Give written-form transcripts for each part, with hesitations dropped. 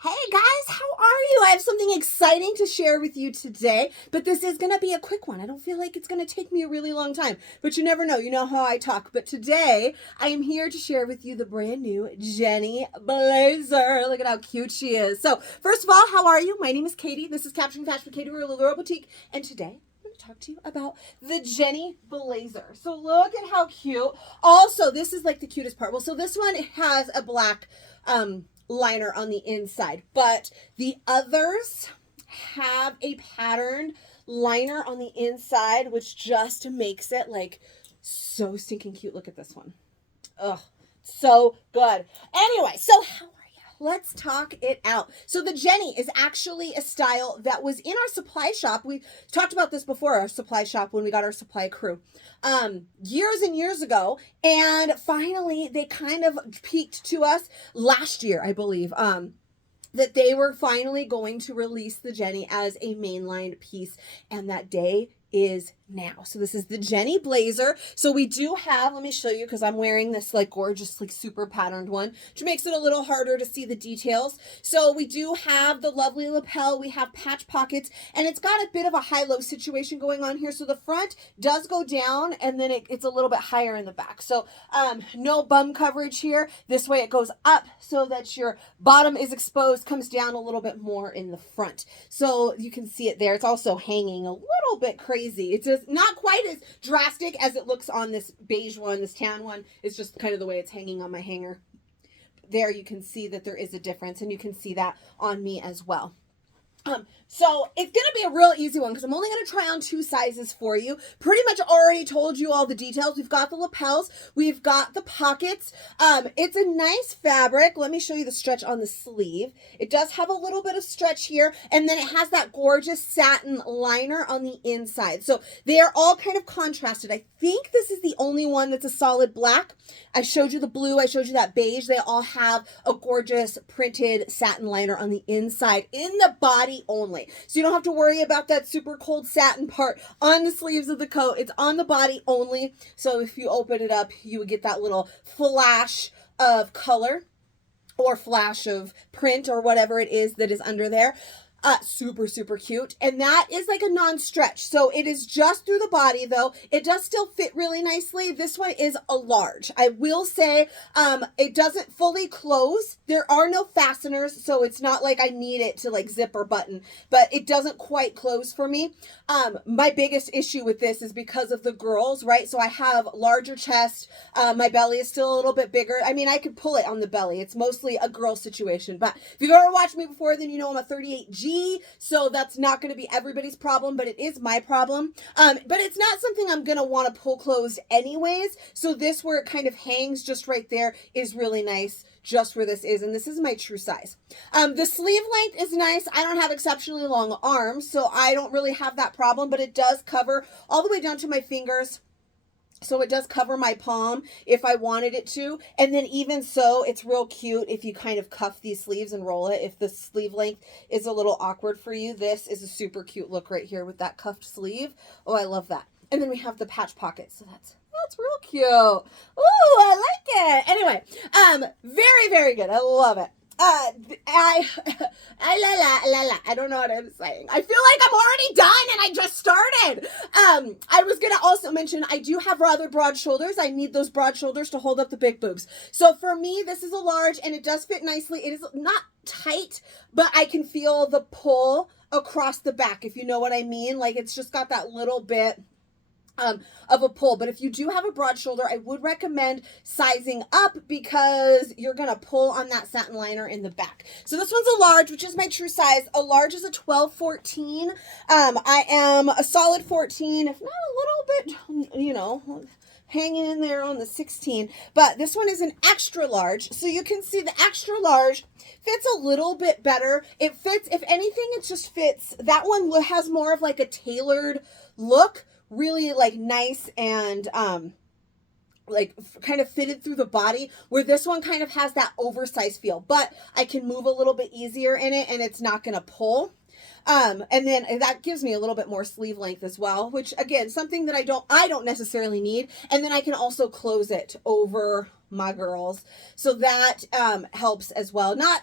Hey guys, how are you? I have something exciting to share with you today, but this is going to be a quick one. I don't feel like it's going to take me a really long time, but you never know. You know how I talk. But today, I am here to share with you the brand new Jenny blazer. Look at how cute she is. So, first of all, how are you? My name is Katie. This is Capturing Fashion with Katie. We're a Little Boutique, and today I'm going to talk to you about the Jenny blazer. So, look at how cute. Also, this is like the cutest part. Well, so this one has a black liner on the inside, but the others have a patterned liner on the inside, which just makes it like so stinking cute. Look at this one. Ugh, so good. Anyway, so how are you? Let's talk it out. So the Jenny is actually a style that was in our supply shop. We talked about this before, our supply shop, when we got our supply crew years and years ago, and finally they kind of peaked to us last year, I believe, that they were finally going to release the Jenny as a mainline piece, and that day is now. So this is the Jenny blazer. So we do have, let me show you, because I'm wearing this like gorgeous, like super patterned one, which makes it a little harder to see the details. So we do have the lovely lapel, we have patch pockets, and it's got a bit of a high-low situation going on here. So the front does go down, and then it's a little bit higher in the back. So no bum coverage here. This way it goes up so that your bottom is exposed, comes down a little bit more in the front. So you can see it there. It's also hanging a little bit crazy. It's just not quite as drastic as it looks on this beige one, this tan one. It's just kind of the way it's hanging on my hanger. There you can see that there is a difference, and you can see that on me as well. So it's going to be a real easy one because I'm only going to try on 2 sizes for you. Pretty much already told you all the details. We've got the lapels. We've got the pockets. It's a nice fabric. Let me show you the stretch on the sleeve. It does have a little bit of stretch here, and then it has that gorgeous satin liner on the inside. So they are all kind of contrasted. I think this is the only one that's a solid black. I showed you the blue. I showed you that beige. They all have a gorgeous printed satin liner on the inside in the body only. So you don't have to worry about that super cold satin part on the sleeves of the coat. It's on the body only. So if you open it up, you would get that little flash of color or flash of print or whatever it is that is under there. Super, super cute. And that is like a non-stretch. So it is just through the body though. It does still fit really nicely. This one is a large. I will say, it doesn't fully close. There are no fasteners. So it's not like I need it to like zip or button, but it doesn't quite close for me. My biggest issue with this is because of the girls, right? So I have larger chest. My belly is still a little bit bigger. I mean, I could pull it on the belly. It's mostly a girl situation, but if you've ever watched me before, then you know I'm a 38G. So that's not going to be everybody's problem, but it is my problem. But it's not something I'm going to want to pull closed anyways. So this, where it kind of hangs just right there, is really nice just where this is. And this is my true size. The sleeve length is nice. I don't have exceptionally long arms, so I don't really have that problem, but it does cover all the way down to my fingers. So it does cover my palm if I wanted it to. And then even so, it's real cute if you kind of cuff these sleeves and roll it. If the sleeve length is a little awkward for you, this is a super cute look right here with that cuffed sleeve. Oh, I love that. And then we have the patch pocket. So that's real cute. Ooh, I like it. Anyway, very, very good. I love it. I don't know what I'm saying. I feel like I'm already done and I just started. I was going to also mention, I do have rather broad shoulders. I need those broad shoulders to hold up the big boobs. So for me, this is a large and it does fit nicely. It is not tight, but I can feel the pull across the back, if you know what I mean. Like it's just got that little bit of a pull. But if you do have a broad shoulder, I would recommend sizing up because you're going to pull on that satin liner in the back. So this one's a large, which is my true size. A large is a 12-14. I am a solid 14, if not a little bit, you know, hanging in there on the 16. But this one is an extra large. So you can see the extra large fits a little bit better. It fits, if anything, it just fits. That one has more of like a tailored look. Really like nice and like kind of fitted through the body, where this one kind of has that oversized feel, but I can move a little bit easier in it and it's not going to pull. And then that gives me a little bit more sleeve length as well, which again, something that I don't necessarily need. And then I can also close it over my girls. So that helps as well. Not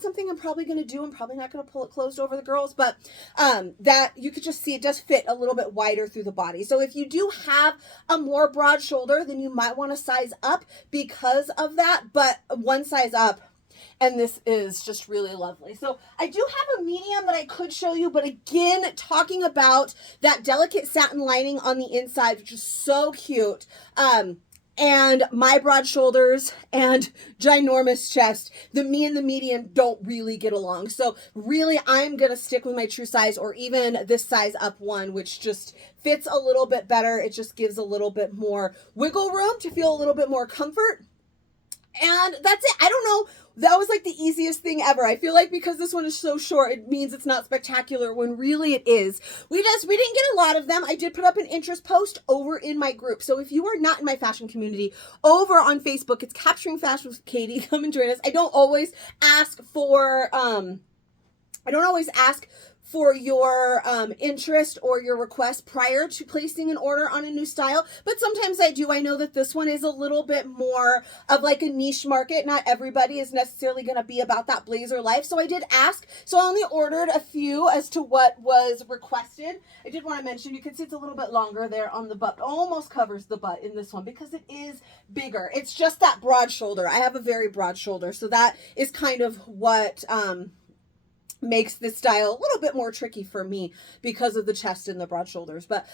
something I'm probably going to do. I'm probably not going to pull it closed over the girls, but that you could just see it does fit a little bit wider through the body. So if you do have a more broad shoulder, then you might want to size up because of that, but one size up. And this is just really lovely. So I do have a medium that I could show you, but again, talking about that delicate satin lining on the inside, which is so cute. And my broad shoulders and ginormous chest, me and the medium don't really get along. So really, I'm going to stick with my true size, or even this size up one, which just fits a little bit better. It just gives a little bit more wiggle room to feel a little bit more comfort. And that's it. I don't know. That was like the easiest thing ever. I feel like because this one is so short, it means it's not spectacular when really it is. We didn't get a lot of them. I did put up an interest post over in my group. So if you are not in my fashion community over on Facebook, it's Capturing Fashion with Katie. Come and join us. I don't always ask for your interest or your request prior to placing an order on a new style, but sometimes I do. I know that this one is a little bit more of like a niche market. Not everybody is necessarily going to be about that blazer life, so I did ask. So I only ordered a few as to what was requested. I did want to mention, you can see it's a little bit longer there on the butt. Almost covers the butt in this one because it is bigger. It's just that broad shoulder. I have a very broad shoulder, so that is kind of what makes this style a little bit more tricky for me because of the chest and the broad shoulders. But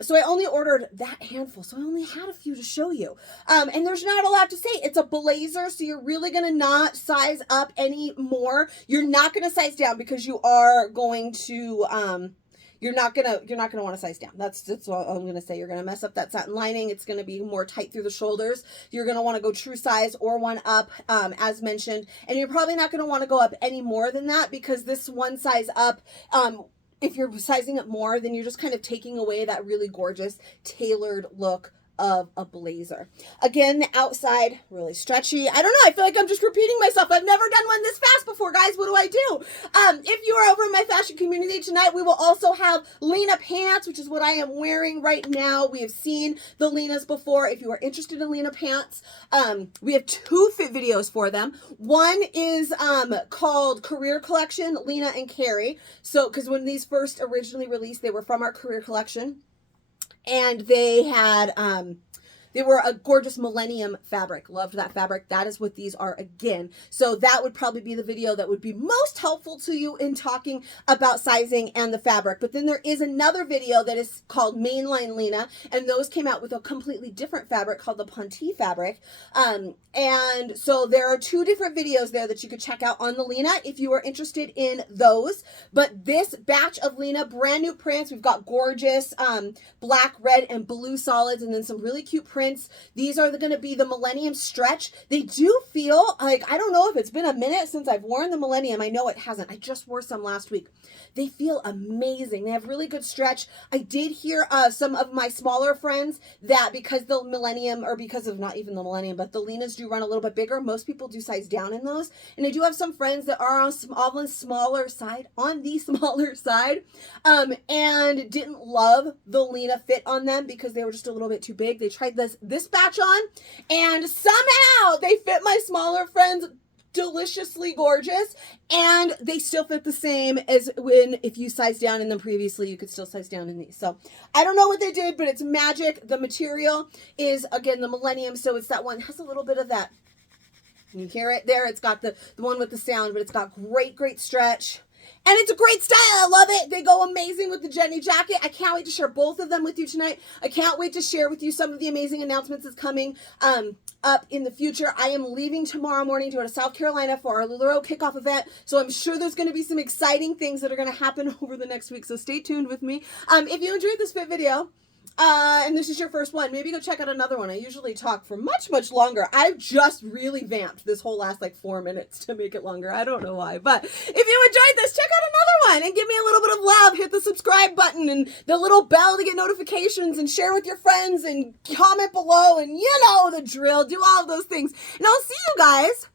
so I only ordered that handful, so I only had a few to show you. And there's not a lot to say. It's a blazer, so you're really gonna not size up any more. You're not gonna size down because you are going to you're not gonna want to size down. That's what I'm gonna say. You're gonna mess up that satin lining. It's gonna be more tight through the shoulders. You're gonna want to go true size or one up, as mentioned, and you're probably not gonna want to go up any more than that because this one size up, if you're sizing up more, then you're just kind of taking away that really gorgeous tailored look of a blazer. Again, the outside really stretchy. I don't know, I feel like I'm just repeating myself. I've never done one this fast before, guys. What do I do? If you are over in my fashion community tonight, we will also have Lena pants, which is what I am wearing right now. We have seen the Lenas before. If you are interested in Lena pants, we have 2 fit videos for them. One is called Career Collection, Lena and Carrie. So, because when these first originally released, they were from our career collection. And they had, they were a gorgeous millennium fabric. Loved that fabric. That is what these are again. So that would probably be the video that would be most helpful to you in talking about sizing and the fabric. But then there is another video that is called Mainline Lena, and those came out with a completely different fabric called the Ponte fabric. And so there are 2 different videos there that you could check out on the Lena if you are interested in those. But this batch of Lena, brand new prints. We've got gorgeous black, red, and blue solids, and then some really cute prints. These are going to be the Millennium Stretch. They do feel like, I don't know if it's been a minute since I've worn the Millennium. I know it hasn't. I just wore some last week. They feel amazing. They have really good stretch. I did hear some of my smaller friends that because the Millennium, or because of not even the Millennium, but the Lenas do run a little bit bigger. Most people do size down in those. And I do have some friends that are on the smaller side, and didn't love the Lena fit on them because they were just a little bit too big. They tried this batch on, and somehow they fit my smaller friends deliciously gorgeous, and they still fit the same as if you size down in them previously, you could still size down in these. So I don't know what they did, but it's magic. The material is, again, the Millennium, so it's that one, it has a little bit of that, you hear it there, it's got the one with the sound, but it's got great stretch. And it's a great style. I love it. They go amazing with the Jenny jacket. I can't wait to share both of them with you tonight. I can't wait to share with you some of the amazing announcements that's coming up in the future. I am leaving tomorrow morning to go to South Carolina for our LuLaRoe kickoff event. So I'm sure there's going to be some exciting things that are going to happen over the next week. So stay tuned with me. If you enjoyed this fit video, and this is your first one, maybe go check out another one. I usually talk for much longer. I've just really vamped this whole last like 4 minutes to make it longer. I don't know why, but if you enjoyed this, check out another one and give me a little bit of love. Hit the subscribe button and the little bell to get notifications, and share with your friends, and comment below, and you know the drill. Do all of those things, and I'll see you guys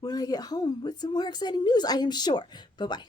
when I get home with some more exciting news, I am sure. Bye-bye.